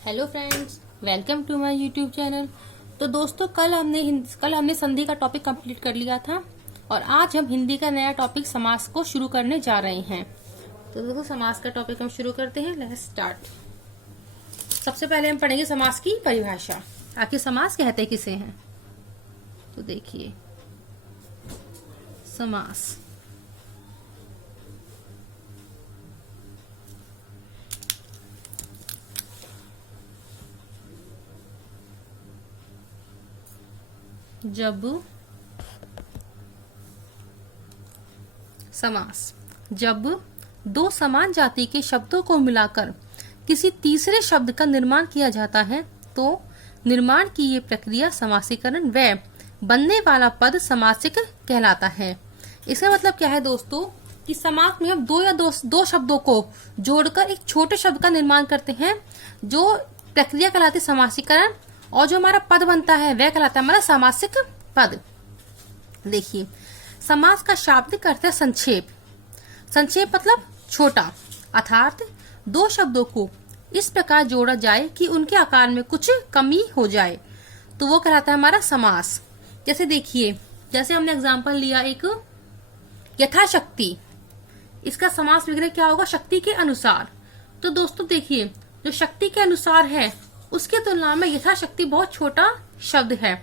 Hello friends, welcome to my YouTube channel. तो दोस्तों, कल हमने संधि का टॉपिक कंप्लीट कर लिया था और आज हम हिंदी का नया टॉपिक समास को शुरू करने जा रहे हैं। तो दोस्तों, समास का टॉपिक हम शुरू करते हैं। Let's start. सबसे पहले हम पढ़ेंगे समास की परिभाषा। आखिर समास कहते किसे हैं? तो देखिए, समास जब दो समान जाति के शब्दों को मिलाकर किसी तीसरे शब्द का निर्माण किया जाता है तो निर्माण की ये प्रक्रिया समासीकरण व बनने वाला पद समासिक कहलाता है। इसका मतलब क्या है दोस्तों कि समास में हम दो शब्दों को जोड़कर एक छोटे शब्द का निर्माण करते हैं, जो प्रक्रिया कहलाती है समासीकरण, और जो हमारा पद बनता है वह कहलाता है हमारा समासिक पद। देखिए, समास का शाब्दिक अर्थ है संक्षेप। संक्षेप मतलब छोटा, अर्थात दो शब्दों को इस प्रकार जोड़ा जाए कि उनके आकार में कुछ कमी हो जाए, तो वो कहलाता है हमारा समास। जैसे देखिए, जैसे हमने एग्जांपल लिया एक यथाशक्ति, इसका समास विग्रह क्या होगा? शक्ति के अनुसार। तो दोस्तों देखिए, जो शक्ति के अनुसार है उसके तुलना में यथाशक्ति बहुत छोटा शब्द है,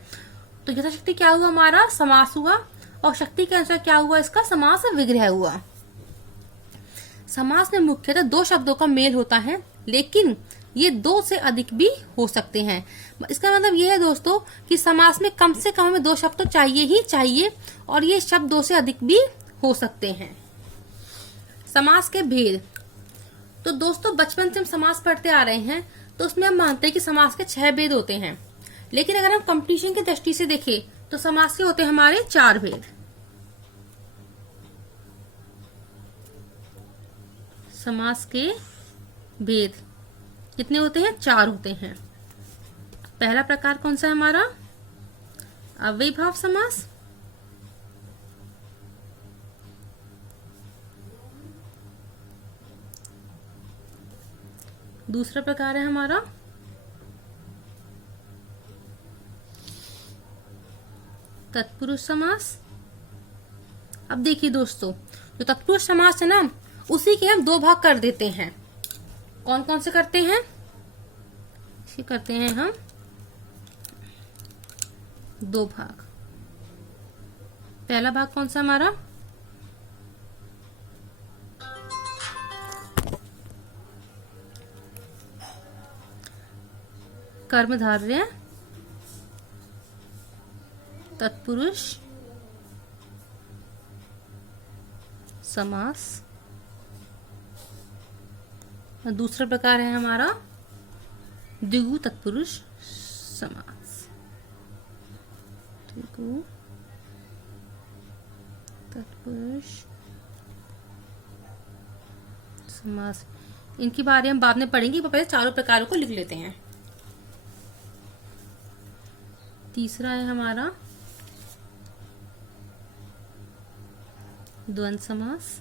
तो यथाशक्ति क्या हुआ? हमारा समास हुआ। और शक्ति के अनुसार क्या हुआ? इसका समास विग्रह हुआ। समास में मुख्यतः दो शब्दों का मेल होता है, लेकिन ये दो से अधिक भी हो सकते हैं। इसका मतलब ये है दोस्तों कि समास में कम से कम हमें दो शब्द तो चाहिए ही चाहिए, और ये शब्द दो से अधिक भी हो सकते हैं। समास के भेद। तो दोस्तों, बचपन से हम समास पढ़ते आ रहे हैं, तो उसमें हम मानते हैं कि समास के 6 भेद होते हैं। लेकिन अगर हम कंपटीशन की दृष्टि से देखें तो समास के होते हैं हमारे 4 भेद। समास के भेद कितने होते हैं? 4 होते हैं। पहला प्रकार कौन सा है हमारा? अव्ययीभाव समास। दूसरा प्रकार है हमारा तत्पुरुष समास। अब देखिए दोस्तों, जो तत्पुरुष समास है ना, उसी के हम 2 भाग कर देते हैं। कौन कौन से करते हैं? इसे करते हैं हम 2 भाग। पहला भाग कौन सा हमारा? कर्मधारय तत्पुरुष समास। और दूसरा प्रकार है हमारा द्विगु तत्पुरुष समास। द्विगु तत्पुरुष समास, इनके बारे में बाद में पढ़ेंगे, पहले चारों प्रकारों को लिख लेते हैं। तीसरा है हमारा द्वंद्व समास,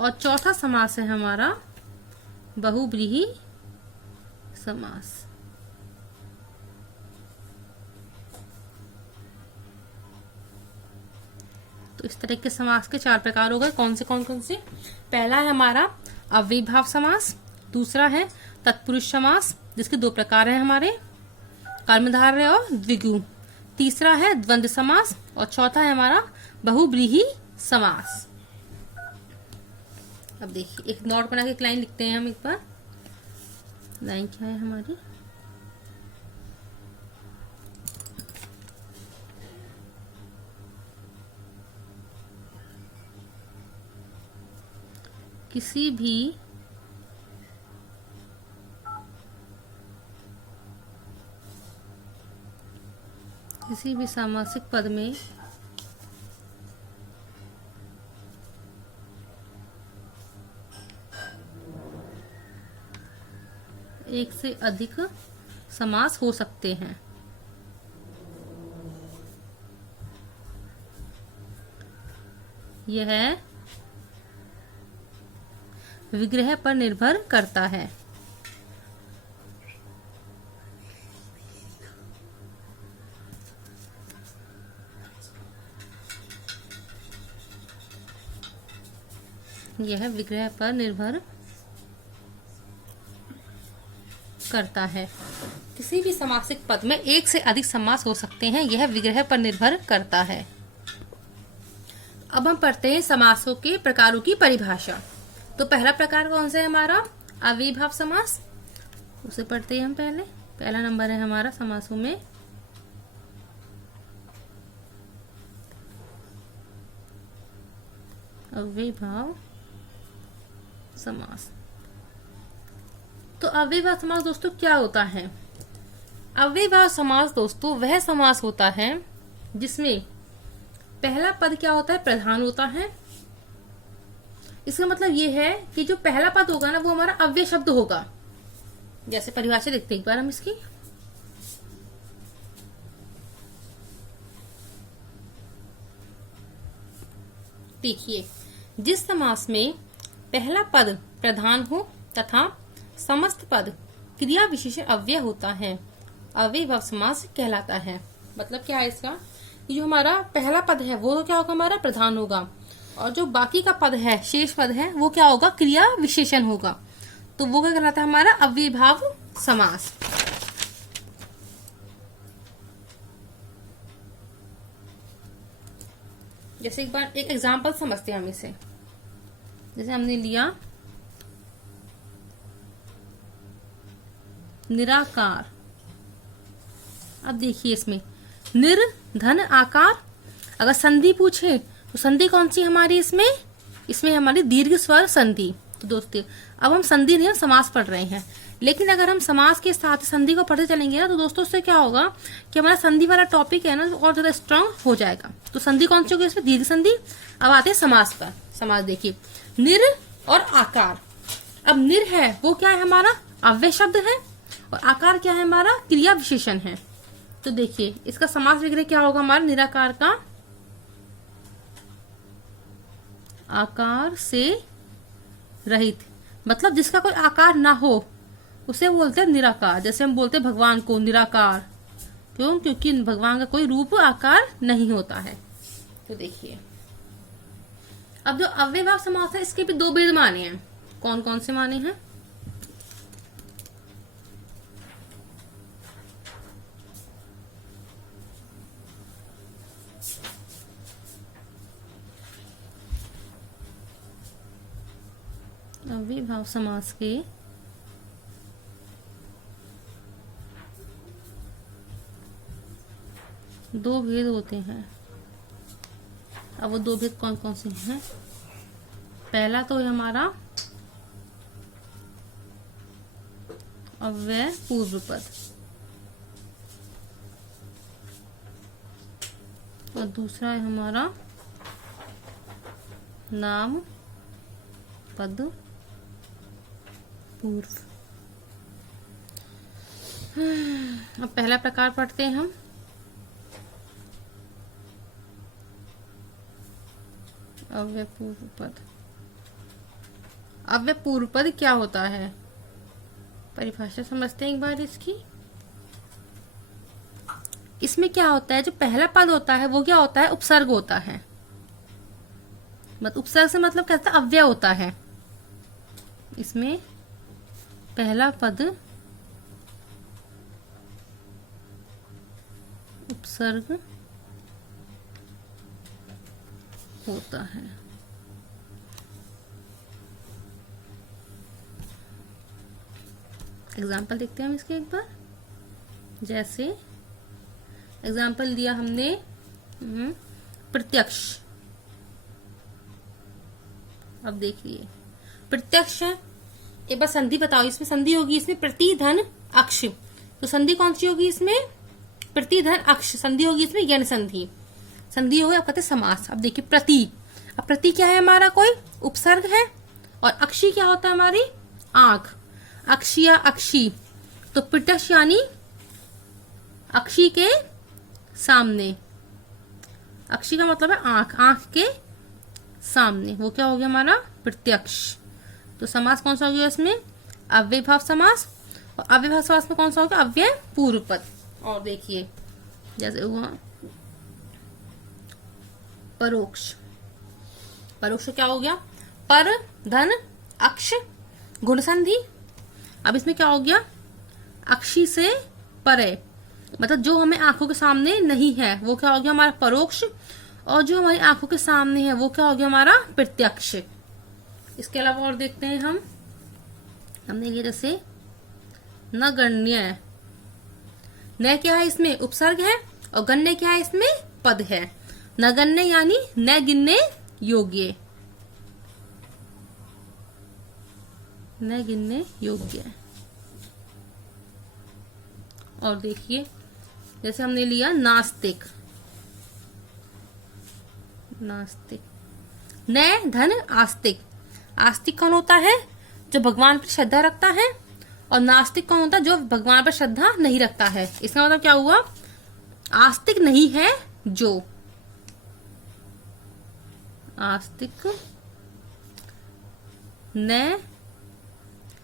और चौथा समास है हमारा बहुव्रीहि समास। तो इस तरह के समास के 4 प्रकार हो गए। कौन से? पहला है हमारा अव्ययीभाव समास, दूसरा है तत्पुरुष समास जिसके 2 प्रकार हैं हमारे, कर्मधारय और द्विगु, तीसरा है द्वंद्व समास, और चौथा है हमारा बहुव्रीहि समास। अब देखिए, एक नोट बना के एक लाइन लिखते हैं हम एक बार। लाइन क्या है हमारी? किसी भी सामासिक पद में एक से अधिक समास हो सकते हैं। यह विग्रह पर निर्भर करता है। यह विग्रह पर निर्भर करता है। किसी भी समासिक पद में एक से अधिक समास हो सकते हैं, यह विग्रह पर निर्भर करता है। अब हम पढ़ते हैं समासों के प्रकारों की परिभाषा। तो पहला प्रकार कौन सा है हमारा? अव्ययीभाव समास। उसे पढ़ते हैं हम पहले। पहला नंबर है हमारा समासों में अव्ययीभाव समास। तो अव्ययीभाव समास दोस्तों क्या होता है? अव्ययीभाव समास दोस्तों वह समास होता है जिसमें पहला पद क्या होता है? प्रधान होता है। इसका मतलब ये है कि जो पहला पद होगा ना वो हमारा अव्यय शब्द होगा। जैसे परिभाषा देखते हैं एक बार हम इसकी। देखिए, जिस समास में पहला पद प्रधान हो तथा समस्त पद क्रिया विशेषण अव्यय होता है, अव्ययीभाव समास कहलाता है। मतलब क्या है इसका? कि जो हमारा पहला पद है वो तो क्या होगा? हमारा प्रधान होगा, और जो बाकी का पद है, शेष पद है, वो क्या होगा? क्रिया विशेषण होगा। तो वो क्या कहलाता है? हमारा अव्ययीभाव समास। जैसे एक बार एक एग्जांपल समझते हैं हम इसे। जैसे हमने लिया निराकार। अब देखिए इसमें निर धन आकार। अगर संधि पूछे तो संधि कौन सी हमारी इसमें? इसमें हमारी दीर्घ स्वर संधि। तो दोस्तों अब हम संधि नहीं, हम समास पढ़ रहे हैं। लेकिन अगर हम समास के साथ संधि को पढ़ते चलेंगे ना तो दोस्तों उससे क्या होगा कि हमारा संधि वाला टॉपिक है ना और ज्यादा स्ट्रांग हो जाएगा। तो संधि कौन सी होगी इसमें? दीर्घ संधि। अब आते हैं समास पर। समास देखिए, निर और आकार। अब निर है वो क्या है? हमारा अव्यय शब्द है, और आकार क्या है? हमारा क्रिया विशेषण है। तो देखिए इसका समास विग्रह क्या होगा हमारा? निराकार का आकार से रहित, मतलब जिसका कोई आकार ना हो उसे बोलते हैं निराकार। जैसे हम बोलते हैं भगवान को निराकार, क्यों? क्योंकि भगवान का कोई रूप आकार नहीं होता है। तो देखिए अब जो अव्ययीभाव समास है इसके भी दो भेद माने हैं। कौन कौन से माने हैं? अव्ययीभाव समास के दो भेद होते हैं। अब वो दो भेद कौन कौन से हैं? पहला तो है हमारा अव्यय पूर्व पद, और दूसरा है हमारा नाम पद पूर्व। अब पहला प्रकार पढ़ते हैं हम। अव्यय पूर्व पद। अव्यय पूर्व पद क्या होता है? परिभाषा समझते हैं एक बार इसकी। इसमें क्या होता है? जो पहला पद होता है वो क्या होता है? उपसर्ग होता है। उपसर्ग से मतलब क्या होता है? अव्यय होता है। इसमें पहला पद उपसर्ग होता है। एग्जाम्पल देखते हैं हम इसके एक बार। जैसे एग्जाम्पल दिया हमने प्रत्यक्ष। अब देखिए प्रत्यक्ष है, एक बार संधि बताओ। इसमें संधि होगी इसमें प्रति धन अक्ष। तो संधि कौन सी होगी इसमें? प्रति धन अक्ष। संधि होगी इसमें यण संधि। संधि हो गया, कहते समास। अब देखिए प्रति। अब प्रति क्या है? हमारा कोई उपसर्ग है, और अक्षी क्या होता है? हमारी आंख। अक्षिया अक्षी। तो प्रत्यक्ष यानी अक्षी के सामने। अक्षी का मतलब है आंख, आंख के सामने। वो क्या हो गया हमारा? प्रत्यक्ष। तो समास कौन सा हो गया इसमें? अव्ययीभाव समास। और अव्ययीभाव समास में कौन सा हो गया? अव्यय पूर्व पद। और देखिए जैसे हुआ परोक्ष। परोक्ष क्या हो गया? पर, धन, अक्ष, गुणसंधि। अब इसमें क्या हो गया, अक्षी से परे, मतलब जो हमें आंखों के सामने नहीं है वो क्या हो गया हमारा परोक्ष, और जो हमारी आंखों के सामने है वो क्या हो गया हमारा प्रत्यक्ष। इसके अलावा और देखते हैं हमने लिया जैसे नगण्य। न क्या है इसमें उपसर्ग है, और गण्य क्या है इसमें पद है। नगण्य यानी न गिनने योग्य, न गिनने योग्य। और देखिए जैसे हमने लिया नास्तिक, नास्तिक। न धन आस्तिक। आस्तिक कौन होता है, जो भगवान पर श्रद्धा रखता है, और नास्तिक कौन होता है, जो भगवान पर श्रद्धा नहीं रखता है। इसका मतलब क्या हुआ, आस्तिक नहीं है जो, आस्तिक न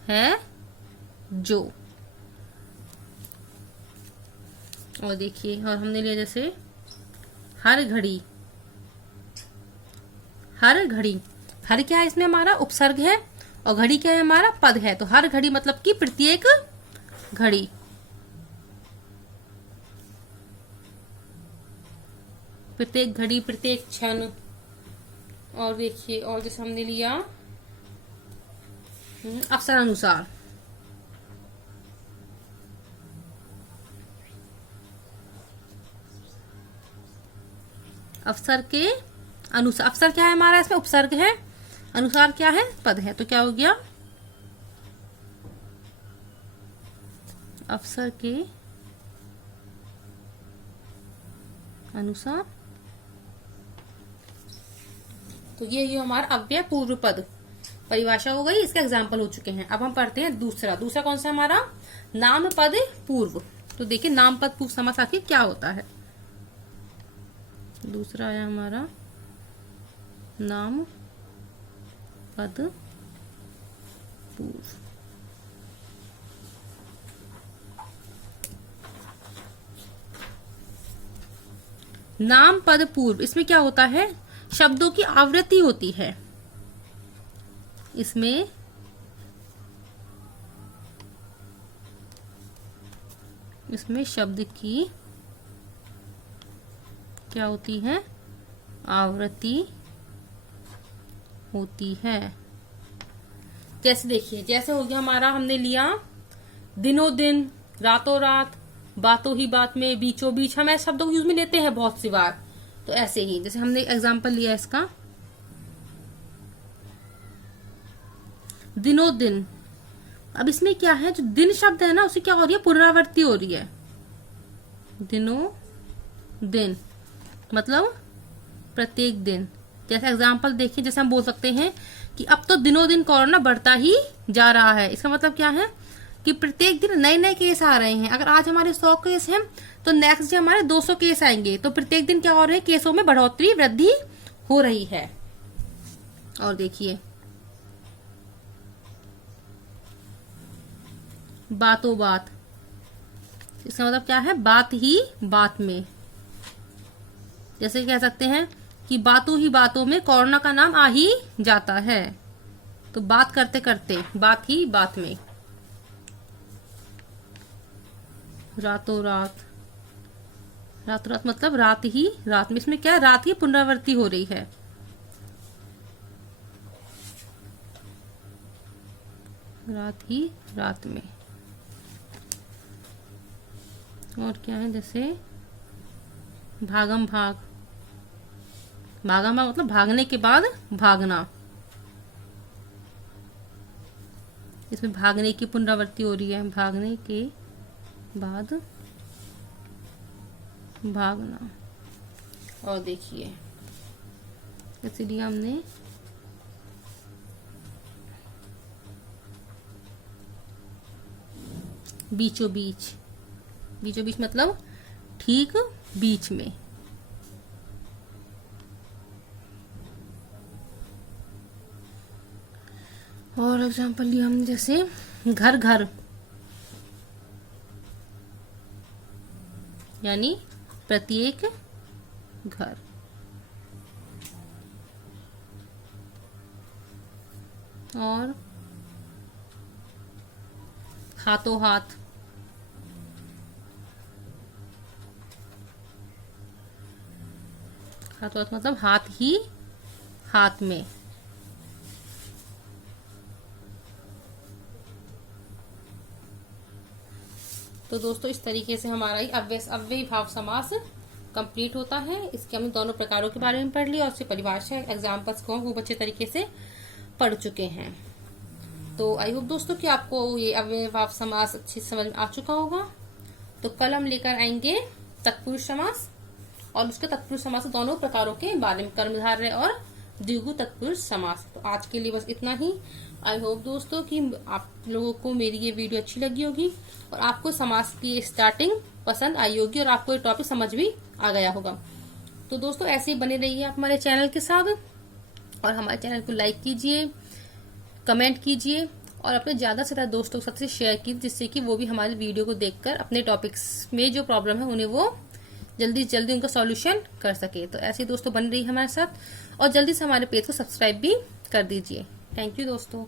है जो। और देखिए, और हमने लिया जैसे हर घड़ी। हर घड़ी, हर क्या है इसमें हमारा उपसर्ग है, और घड़ी क्या है हमारा पद है। तो हर घड़ी मतलब कि प्रत्येक घड़ी। प्रत्येक घड़ी, प्रत्येक क्षण। और देखिए, और जैसे हमने लिया अवसर अनुसार। अवसर के अनुसार, अवसर क्या है हमारा इसमें उपसर्ग है, अनुसार क्या है पद है। तो क्या हो गया, अवसर के अनुसार। तो ये हमारा अव्यय पूर्व पद परिभाषा हो गई, इसका एग्जाम्पल हो चुके हैं। अब हम पढ़ते हैं दूसरा कौन सा हमारा, नाम पद पूर्व। तो देखिए नाम पद पूर्व समास आखिर क्या होता है। दूसरा है हमारा नाम पद पूर्व। नाम पद पूर्व, इसमें क्या होता है, शब्दों की आवृत्ति होती है। इसमें शब्द की क्या होती है, आवृत्ति होती है। जैसे देखिए, जैसे हो गया हमारा, हमने लिया दिनों दिन, रातों रात, बातों ही बात में, बीचों बीच। हम ऐसे शब्दों को यूज में लेते हैं बहुत सी बार। तो ऐसे ही जैसे हमने एग्जाम्पल लिया इसका, दिनों दिन। अब इसमें क्या है, जो दिन शब्द है ना उसे क्या हो रही है, पुनरावृत्ति हो रही है। दिनों दिन मतलब प्रत्येक दिन। जैसे एग्जाम्पल देखिए, जैसे हम बोल सकते हैं कि अब तो दिनों दिन कोरोना बढ़ता ही जा रहा है। इसका मतलब क्या है कि प्रत्येक दिन नए नए केस आ रहे हैं। अगर आज हमारे 100 केस हैं तो नेक्स्ट डे हमारे 200 केस आएंगे। तो प्रत्येक दिन क्या हो रहा है, केसों में बढ़ोतरी, वृद्धि हो रही है। और देखिए बातों बात, इसका मतलब क्या है, बात ही बात में। जैसे कह सकते हैं कि बातों ही बातों में कोरोना का नाम आ ही जाता है। तो बात करते करते, बात ही बात में। रातों रात, रातों रात मतलब रात ही रात में। इसमें क्या है, रात की पुनरावृत्ति हो रही है। रात ही रात में। और क्या है, जैसे भागम भाग। भागम भाग मतलब भागने के बाद भागना। इसमें भागने की पुनरावृत्ति हो रही है, भागने के बाद भागना। और देखिए इसलिए हमने बीचों बीच। बीचों बीच मतलब ठीक बीच में। और एग्जाम्पल लिया हमने जैसे घर घर, यानी प्रत्येक घर। और हाथों हाथ। हाथों हाथ मतलब हाथ ही हाथ में। तो दोस्तों इस तरीके से हमारा ही अव्ययी भाव समास कंप्लीट होता है। इसके हमने दोनों प्रकारों के बारे में पढ़ लिया और उससे परिभाषा एग्जाम्पल्स को खूब अच्छे तरीके से पढ़ चुके हैं। तो आई होप दोस्तों कि आपको ये अव्ययी भाव समास अच्छी समझ में आ चुका होगा। तो कल हम लेकर आएंगे तत्पुरुष समास और उसके तत्पुरुष समास दोनों प्रकारों के बारे में, कर्मधारय और द्विगु तत्पुरुष समास। तो आज के लिए बस इतना ही। आई होप दोस्तों कि आप लोगों को मेरी ये वीडियो अच्छी लगी होगी और आपको समास की स्टार्टिंग पसंद आई होगी और आपको ये टॉपिक समझ भी आ गया होगा। तो दोस्तों ऐसे ही बने रहिए आप हमारे चैनल के साथ और हमारे चैनल को लाइक कीजिए, कमेंट कीजिए और अपने ज्यादा से ज्यादा दोस्तों के साथ शेयर कीजिए, जिससे कि वो भी हमारे वीडियो को देखकर अपने टॉपिक्स में जो प्रॉब्लम है उन्हें वो जल्दी से जल्दी उनका सॉल्यूशन कर सके। तो ऐसे ही दोस्तों बन रही हमारे साथ और जल्दी से हमारे पेज को सब्सक्राइब भी कर दीजिए। थैंक यू दोस्तों।